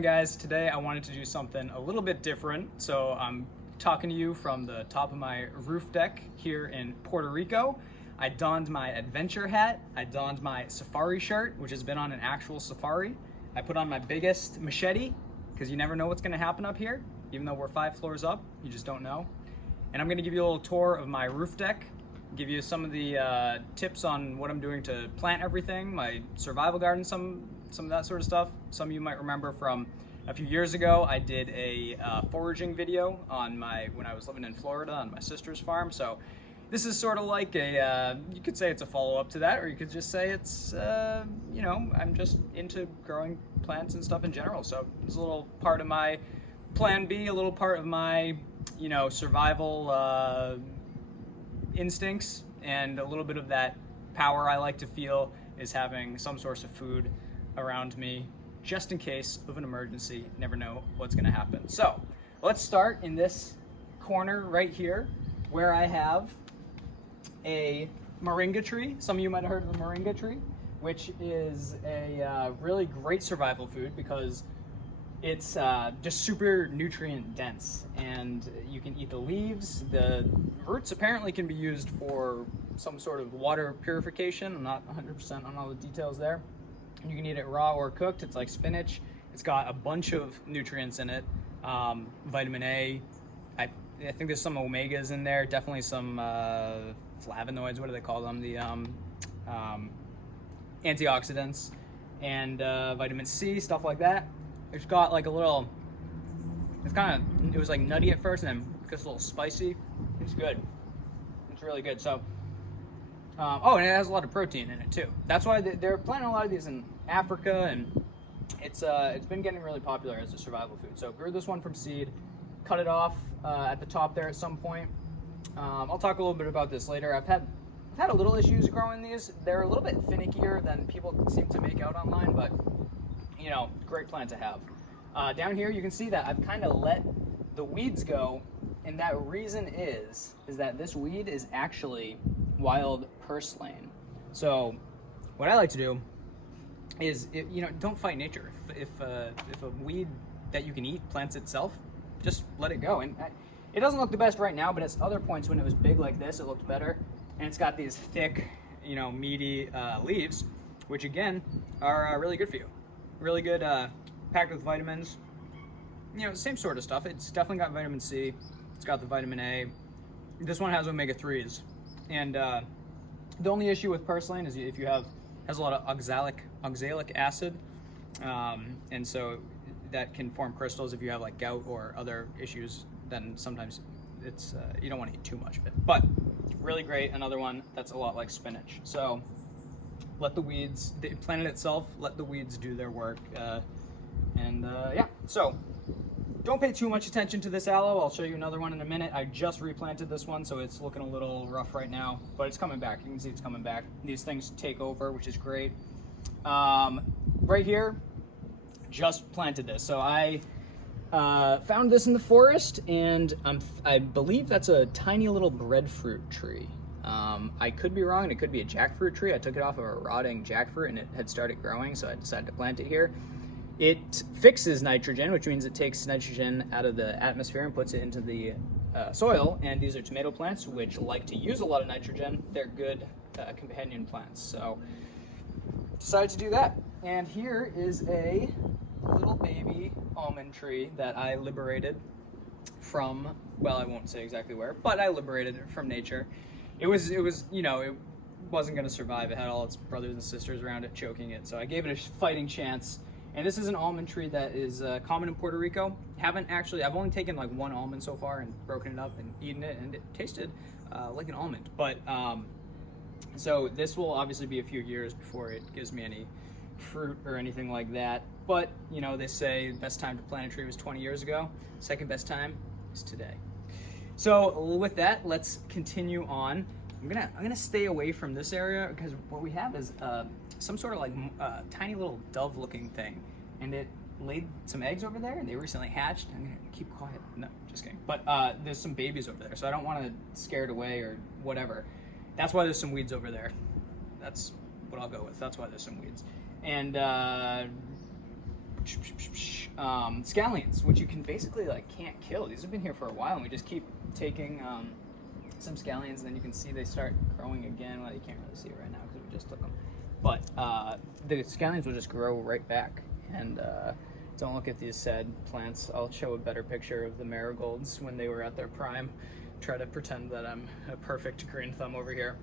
going, guys? Today I wanted to do something a little bit different. So I'm talking to you from the top of my roof deck here in Puerto Rico. I donned my adventure hat. I donned my safari shirt, which has been on an actual safari. I put on my biggest machete, because you never know what's gonna happen up here. Even though we're 5 floors up, you just don't know. And I'm gonna give you a little tour of my roof deck, give you some of the tips on what I'm doing to plant everything, my survival garden, some of that sort of stuff. Some of you might remember from a few years ago, I did a foraging video on when I was living in Florida on my sister's farm. So this is sort of like you could say it's a follow-up to that, or you could just say it's, you know, I'm just into growing plants and stuff in general. So it's a little part of my plan B, a little part of my, you know, survival instincts, and a little bit of that power I like to feel is having some source of food around me just in case of an emergency. Never know what's gonna happen. So let's start in this corner right here where I have a moringa tree. Some of you might have heard of the moringa tree, which is a really great survival food because it's just super nutrient dense, and you can eat the leaves. The roots apparently can be used for some sort of water purification. I'm not 100% on all the details there. You can eat it raw or cooked. It's like spinach. It's got a bunch of nutrients in it. Vitamin A. I think there's some omegas in there. Definitely some flavonoids. What do they call them? The antioxidants and vitamin C, stuff like that. It's got like a little, it was like nutty at first and then it gets a little spicy. It's good. It's really good. So, oh, and it has a lot of protein in it too. That's why they're planting a lot of these in Africa, and it's been getting really popular as a survival food. So grew this one from seed, cut it off at the top there at some point. I'll talk a little bit about this later. I've had a little issues growing these. They're a little bit finickier than people seem to make out online, but you know, great plant to have. Down here you can see that I've kind of let the weeds go, and that reason is that this weed is actually wild purslane. So what I like to do is, you know, don't fight nature. If a weed that you can eat plants itself, just let it go. And it doesn't look the best right now, but at other points when it was big like this, it looked better. And it's got these thick, you know, meaty leaves, which again are really good for you. Really good, packed with vitamins. You know, same sort of stuff. It's definitely got vitamin C. It's got the vitamin A. This one has omega-3s. And the only issue with purslane is if you has a lot of oxalic acid, and so that can form crystals. If you have like gout or other issues, then sometimes it's you don't want to eat too much of it. But really great. Another one that's a lot like spinach. So let the weeds, the plant itself, let the weeds do their work. Yeah, so don't pay too much attention to this aloe. I'll show you another one in a minute. I just replanted this one, so it's looking a little rough right now, but it's coming back. You can see it's coming back. These things take over, which is great. Right here, just planted this. So I found this in the forest, and I believe that's a tiny little breadfruit tree. I could be wrong, and it could be a jackfruit tree. I took it off of a rotting jackfruit and it had started growing, so I decided to plant it here. It fixes nitrogen, which means it takes nitrogen out of the atmosphere and puts it into the soil, and these are tomato plants, which like to use a lot of nitrogen. They're good companion plants, so decided to do that. And here is a little baby almond tree that I liberated from, well, I won't say exactly where, but I liberated it from nature. It was, you know, it wasn't gonna survive. It had all its brothers and sisters around it choking it, so I gave it a fighting chance. And this is an almond tree that is common in Puerto Rico. I've only taken like one almond so far and broken it up and eaten it, and it tasted like an almond. But so this will obviously be a few years before it gives me any fruit or anything like that. But you know, they say the best time to plant a tree was 20 years ago. Second best time is today. So with that, let's continue on. I'm gonna stay away from this area because what we have is some sort of like tiny little dove-looking thing, and it laid some eggs over there, and they recently hatched. I'm gonna keep quiet. No, just kidding. But there's some babies over there, so I don't want to scare it away or whatever. That's why there's some weeds over there. That's what I'll go with. That's why there's some weeds. And scallions, which you can basically like can't kill. These have been here for a while, and we just keep taking some scallions, and then you can see they start growing again. Well, you can't really see it right now because we just took them, but the scallions will just grow right back. And don't look at these sad plants. I'll show a better picture of the marigolds when they were at their prime. Try to pretend that I'm a perfect green thumb over here.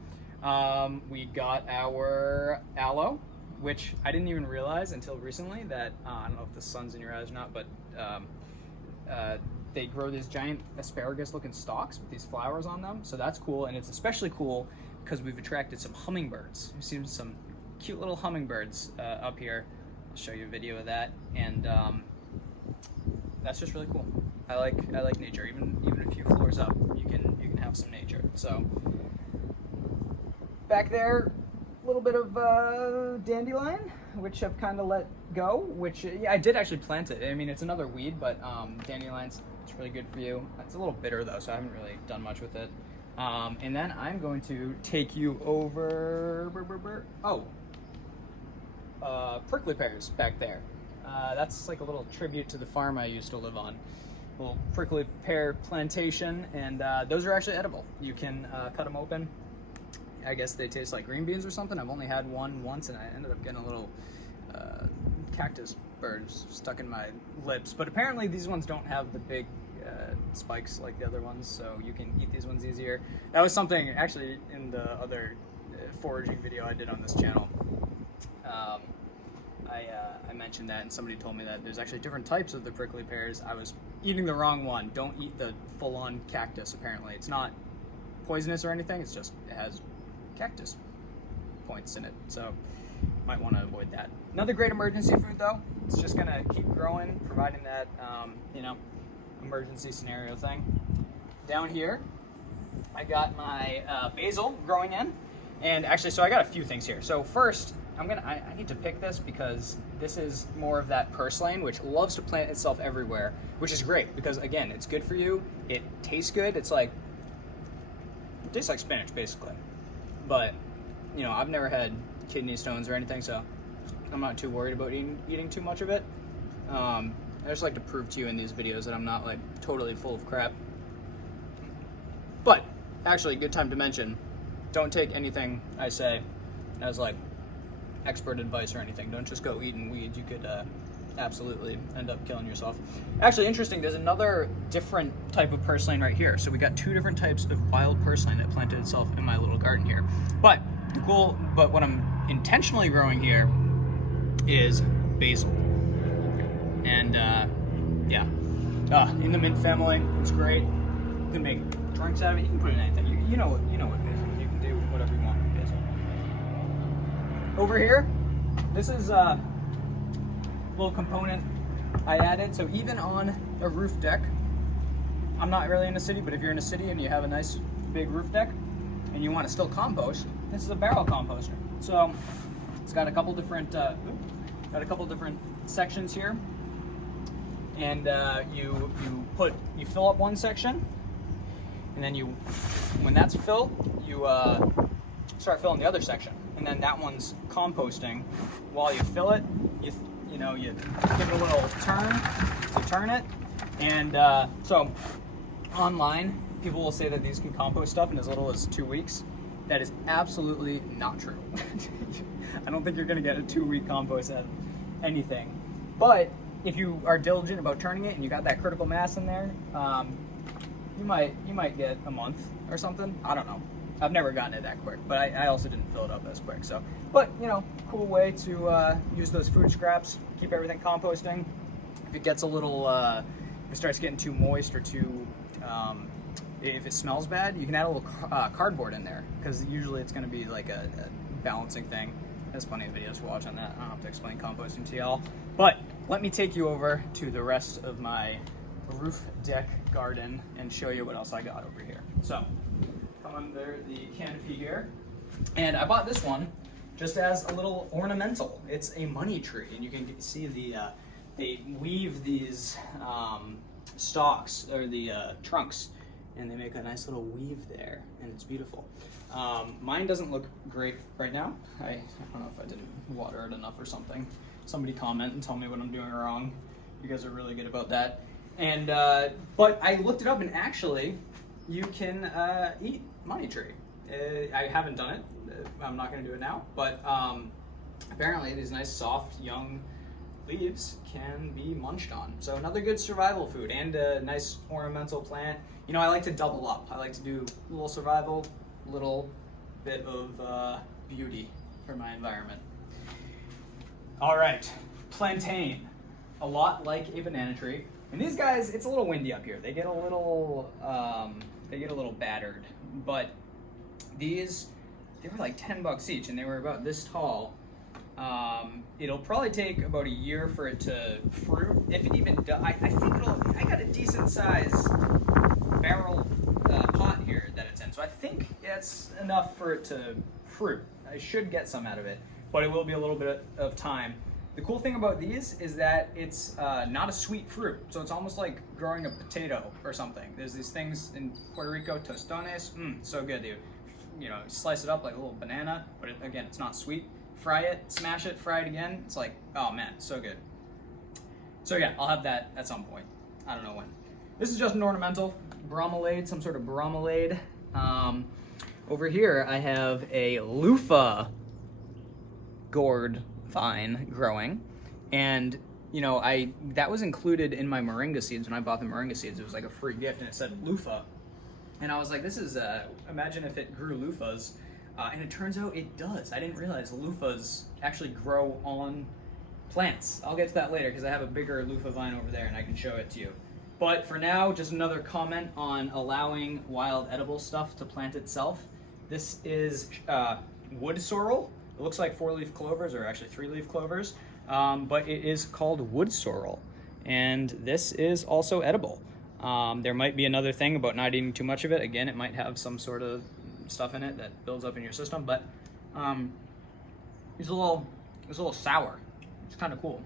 We got our aloe, which I didn't even realize until recently that, I don't know if the sun's in your eyes or not, but they grow these giant asparagus looking stalks with these flowers on them. So that's cool, and it's especially cool because we've attracted some hummingbirds. We've seen some cute little hummingbirds up here. I'll show you a video of that, and that's just really cool. I like nature. Even a few floors up, you can have some nature. So back there, a little bit of dandelion, which I've kind of let go. Which yeah, I did actually plant it. I mean, it's another weed, but dandelion's it's really good for you. It's a little bitter though, so I haven't really done much with it. And then I'm going to take you over. Prickly pears back there. That's like a little tribute to the farm I used to live on. Little prickly pear plantation, and those are actually edible. You can cut them open. I guess they taste like green beans or something. I've only had one once, and I ended up getting a little cactus bird stuck in my lips. But apparently these ones don't have the big spikes like the other ones, so you can eat these ones easier. That was something actually in the other foraging video I did on this channel. I mentioned that, and somebody told me that there's actually different types of the prickly pears. I was eating the wrong one. Don't eat the full-on cactus, apparently. It's not poisonous or anything, it's just, it has cactus points in it, so might want to avoid that. Another great emergency food, though. It's just going to keep growing, providing that, you know, emergency scenario thing. Down here, I got my basil growing in, and actually, so I got a few things here. So first, I need to pick this because this is more of that purslane, which loves to plant itself everywhere, which is great because again, it's good for you. It tastes good. It tastes like spinach basically, but you know, I've never had kidney stones or anything, so I'm not too worried about eating too much of it. I just like to prove to you in these videos that I'm not like totally full of crap. But actually, good time to mention, don't take anything I say as like expert advice or anything. Don't just go eating weeds. You could absolutely end up killing yourself. Actually, interesting, there's another different type of purslane right here. So we got two different types of wild purslane that planted itself in my little garden here. But what I'm intentionally growing here is basil. And yeah, in the mint family, it's great. You can make drinks out of it. You can put it in anything. You know what basil is. You can do whatever you want with basil. Over here, this is a little component I added. So even on a roof deck, I'm not really in a city, but if you're in a city and you have a nice big roof deck and you want to still compost, this is a barrel composter. So it's got a couple different sections here, and you fill up one section, and then when that's filled, you start filling the other section. And then that one's composting. While you fill it, you give it a little turn to turn it. And so online, people will say that these can compost stuff in as little as 2 weeks. That is absolutely not true. I don't think you're gonna get a 2-week compost out of anything. But if you are diligent about turning it and you got that critical mass in there, you might get a month or something. I don't know. I've never gotten it that quick, but I also didn't fill it up as quick. So, but you know, cool way to use those food scraps, keep everything composting. If it gets a little, if it starts getting too moist or too, if it smells bad, you can add a little cardboard in there, because usually it's going to be like a balancing thing. There's plenty of videos to watch on that. I don't have to explain composting to y'all. But let me take you over to the rest of my roof deck garden and show you what else I got over here. So, come under the canopy here. And I bought this one just as a little ornamental. It's a money tree, and you can see they weave these stalks, or the trunks, and they make a nice little weave there, and it's beautiful. Mine doesn't look great right now. I don't know if I didn't water it enough or something. somebody comment and tell me what I'm doing wrong. You guys are really good about that. And but I looked it up, and actually, you can eat money tree. I haven't done it. I'm not going to do it now. But apparently, these nice, soft, young leaves can be munched on. So another good survival food and a nice ornamental plant. You know, I like to double up. I like to do a little survival, little bit of beauty for my environment. All right, plantain. A lot like a banana tree. And these guys, it's a little windy up here. They get a little battered. But these, they were like $10 each, and they were about this tall. It'll probably take about a year for it to fruit. If it even does, I think I got a decent size barrel pot here that it's in. So I think it's enough for it to fruit. I should get some out of it, but it will be a little bit of time. The cool thing about these is that it's not a sweet fruit. So it's almost like growing a potato or something. There's these things in Puerto Rico, tostones, so good, dude. You know, slice it up like a little banana, but again, it's not sweet. Fry it, smash it, fry it again. It's like, oh man, so good. So yeah, I'll have that at some point. I don't know when. This is just an ornamental bromeliad, some sort of bromeliad. Over here, I have a LUFFA gourd vine growing, and you know, that was included in my moringa seeds when I bought the moringa seeds. It was like a free gift, and it said LUFFA, and I was like, this is imagine if it grew loofahs. And it turns out it does. I didn't realize loofahs actually grow on plants. I'll get to that later because I have a bigger loofah vine over there and I can show it to you. But for now, just another comment on allowing wild edible stuff to plant itself. This is wood sorrel. It looks like 4-leaf clovers, or actually 3-leaf clovers, but it is called wood sorrel. And this is also edible. There might be another thing about not eating too much of it. Again, it might have some sort of stuff in it that builds up in your system, but it's a little sour. It's kind of cool.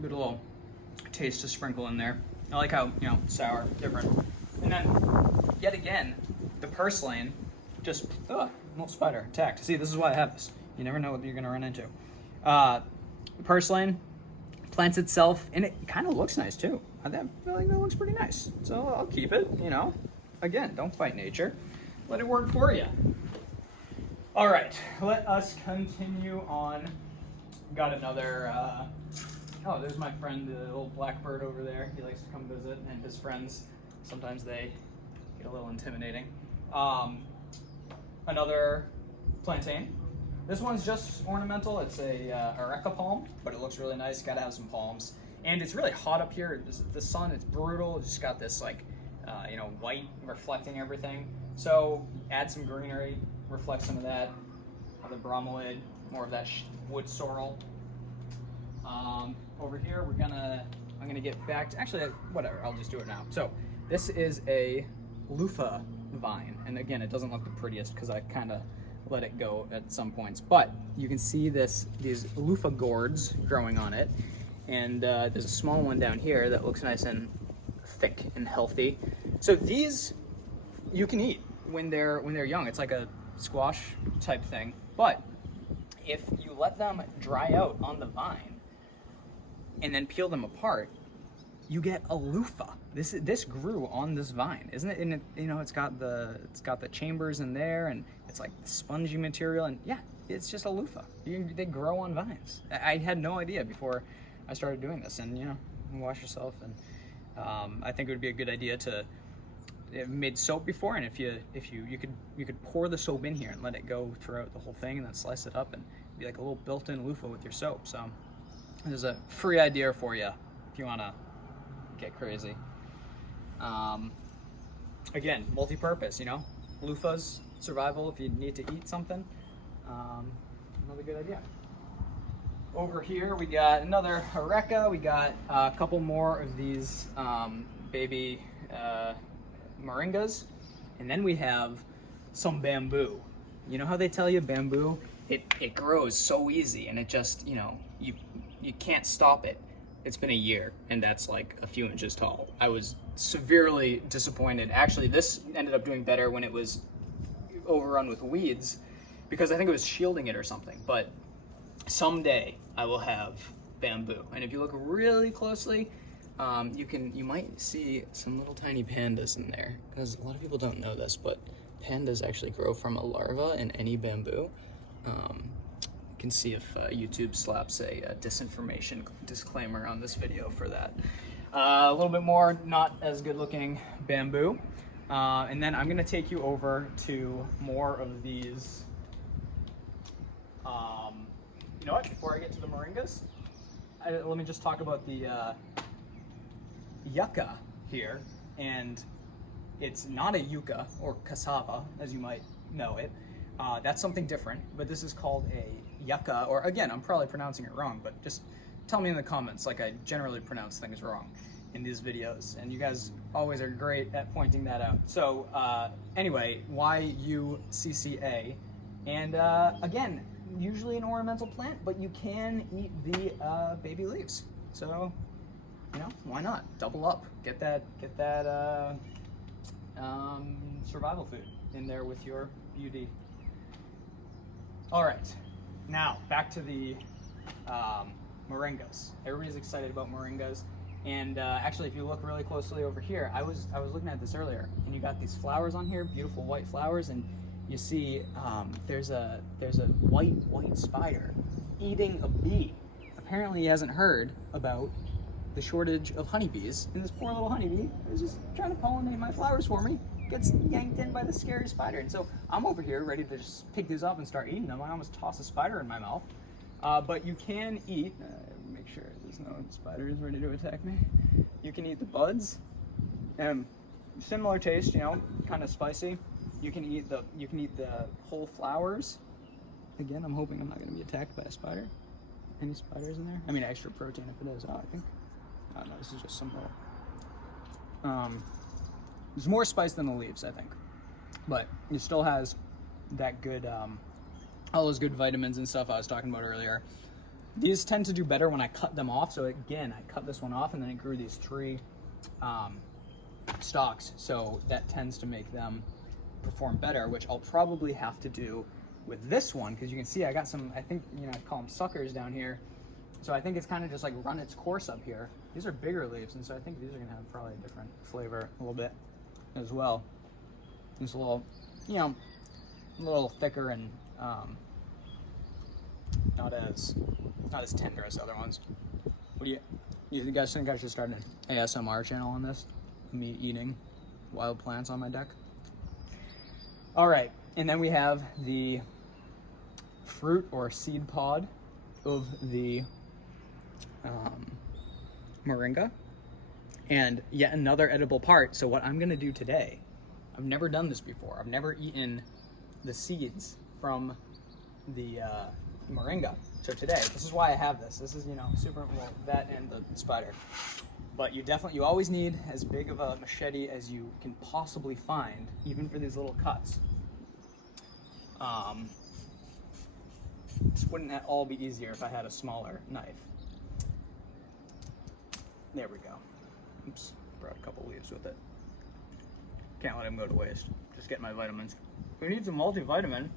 Good little taste to sprinkle in there. I like how, you know, sour, different. And then, yet again, the purslane just, little spider attacked. See, this is why I have this. You never know what you're gonna run into. Purslane plants itself, and it kind of looks nice too. I feel like that looks pretty nice. So I'll keep it, you know. Again, don't fight nature. Let it work for you. All right, let us continue on. Got another, oh, there's my friend, the little blackbird over there. He likes to come visit, and his friends, sometimes they get a little intimidating. Another plantain. This one's just ornamental. It's a ARECA palm, but it looks really nice. Got to have some palms. And it's really hot up here. The sun, it's brutal. It's just got this like, you know, white reflecting everything. So add some greenery, reflect some of that. The bromeliad, more of that wood sorrel. Over here, I'm gonna get back to, actually, whatever, I'll just do it now. So this is a LUFFA vine. And again, it doesn't look the prettiest because I kind of let it go at some points, but you can see these LUFFA gourds growing on it. And there's a small one down here that looks nice and thick and healthy. So these you can eat when they're young. It's like a squash type thing. But if you let them dry out on the vine and then peel them apart, you get a loofah. This grew on this vine, isn't it? And you know, it's got the chambers in there, and it's like spongy material, and yeah, it's just a loofah. They grow on vines. I had no idea before I started doing this, and you know, wash yourself. And I think it would be a good idea to. I've made soap before, and if you could pour the soap in here and let it go throughout the whole thing, and then slice it up and be like a little built-in loofah with your soap. So there's a free idea for you if you want to get crazy. Again, multi-purpose, you know, loofahs, survival if you need to eat something. Another good idea. Over here we got another ARECA. We got a couple more of these baby moringas, and then we have some bamboo. You know how they tell you bamboo, it grows so easy, and it just, you know, you can't stop it. It's been a year, and that's like a few inches tall. I was severely disappointed. Actually, this ended up doing better when it was overrun with weeds, because I think it was shielding it or something. But someday I will have bamboo. And if you look really closely, you might see some little tiny pandas in there, because a lot of people don't know this, but pandas actually grow from a larva in any bamboo. You can see if YouTube slaps a disinformation disclaimer on this video for that. A little bit more not as good looking bamboo. And then I'm gonna take you over to more of these, you know what, before I get to the moringas, let me just talk about the yucca here. And it's not a yucca or cassava, as you might know it. That's something different, but this is called a yucca, or again, I'm probably pronouncing it wrong, but just tell me in the comments, like I generally pronounce things wrong in these videos, and you guys always are great at pointing that out. So anyway, YUCCA, and again, usually an ornamental plant, but you can eat the baby leaves. So, you know, why not? Double up, get that survival food in there with your beauty. All right, now back to the moringas. Everybody's excited about moringas, and actually, if you look really closely over here, I was looking at this earlier, and you got these flowers on here, beautiful white flowers, and you see there's a white spider eating a bee. Apparently, he hasn't heard about the shortage of honeybees, and this poor little honeybee is just trying to pollinate my flowers for me. Gets yanked in by the scary spider, and so I'm over here ready to just pick these up and start eating them. I almost toss a spider in my mouth, but you can eat. Make sure there's no spiders ready to attack me. You can eat the buds, and similar taste, you know, kind of spicy. You can eat the whole flowers. Again, I'm hoping I'm not going to be attacked by a spider. Any spiders in there? I mean, extra protein if it is. Oh, I think. Oh no, this is just some little. There's more spice than the leaves, I think, but it still has that good, all those good vitamins and stuff I was talking about earlier. These tend to do better when I cut them off. So again, I cut this one off, and then it grew these 3 stalks. So that tends to make them perform better, which I'll probably have to do with this one, because you can see I got some, I think, you know, I call them suckers down here. So I think it's kind of just like run its course up here. These are bigger leaves, and so I think these are gonna have probably a different flavor a little bit as well. It's a little, you know, a little thicker and not as tender as the other ones. What do you guys think I should start an ASMR channel on this? Me eating wild plants on my deck. All right, and then we have the fruit or seed pod of the moringa, and yet another edible part. So what I'm gonna do today, I've never done this before. I've never eaten the seeds from the moringa. So today, this is why I have this. This is, you know, super, well, that and the spider. But you always need as big of a machete as you can possibly find, even for these little cuts. This wouldn't at all be easier if I had a smaller knife. There we go. Oops, brought a couple leaves with it. Can't let them go to waste. Just get my vitamins. Who needs a multivitamin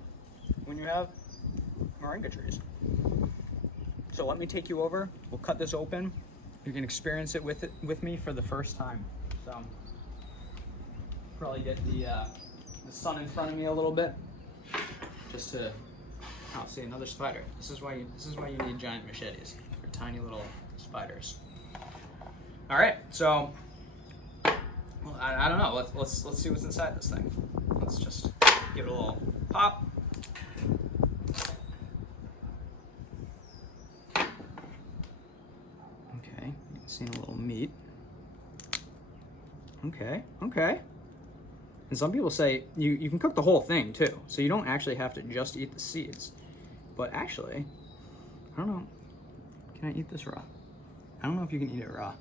when you have moringa trees? So let me take you over. We'll cut this open. You can experience it with me for the first time. So probably get the sun in front of me a little bit, just to. Oh, see, another spider. This is why you need giant machetes for tiny little spiders. All right, so well, I don't know. Let's see what's inside this thing. Let's just give it a little pop. Okay, you can see a little meat. Okay. And some people say you can cook the whole thing too, so you don't actually have to just eat the seeds. But actually, I don't know. Can I eat this raw? I don't know if you can eat it raw.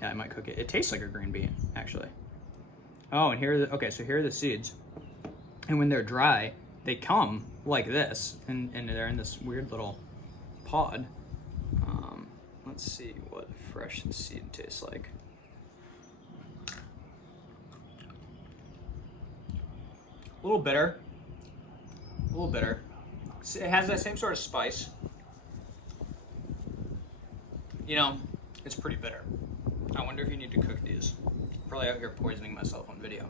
Yeah, I might cook it. It tastes like a green bean, actually. Oh, and here are the seeds. And when they're dry, they come like this, and they're in this weird little pod. Let's see what a fresh seed tastes like. A little bitter. It has that same sort of spice. You know, it's pretty bitter. I wonder if you need to cook these. Probably out here poisoning myself on video.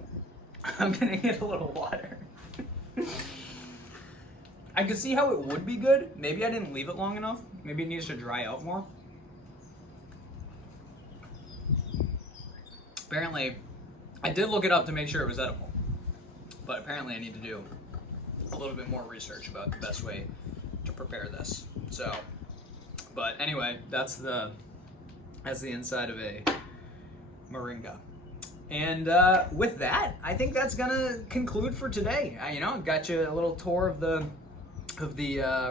I'm gonna get a little water. I could see how it would be good. Maybe I didn't leave it long enough. Maybe it needs to dry out more. Apparently, I did look it up to make sure it was edible. But apparently I need to do a little bit more research about the best way to prepare this. So, but anyway, that's the inside of a moringa. And with that, I think that's gonna conclude for today. You know, got you a little tour of the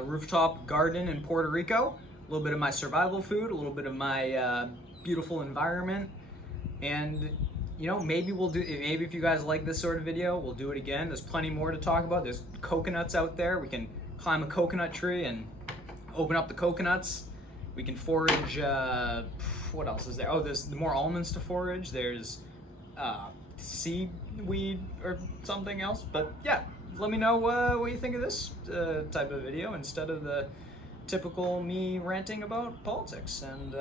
rooftop garden in Puerto Rico, a little bit of my survival food, a little bit of my beautiful environment, and you know, maybe if you guys like this sort of video, we'll do it again. There's plenty more to talk about. There's coconuts out there. We can climb a coconut tree and open up the coconuts. We can forage, what else is there? Oh, there's more almonds to forage. There's seaweed or something else. But yeah, let me know what you think of this type of video instead of the typical me ranting about politics. And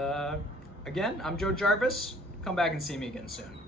again, I'm Joe Jarvis. Come back and see me again soon.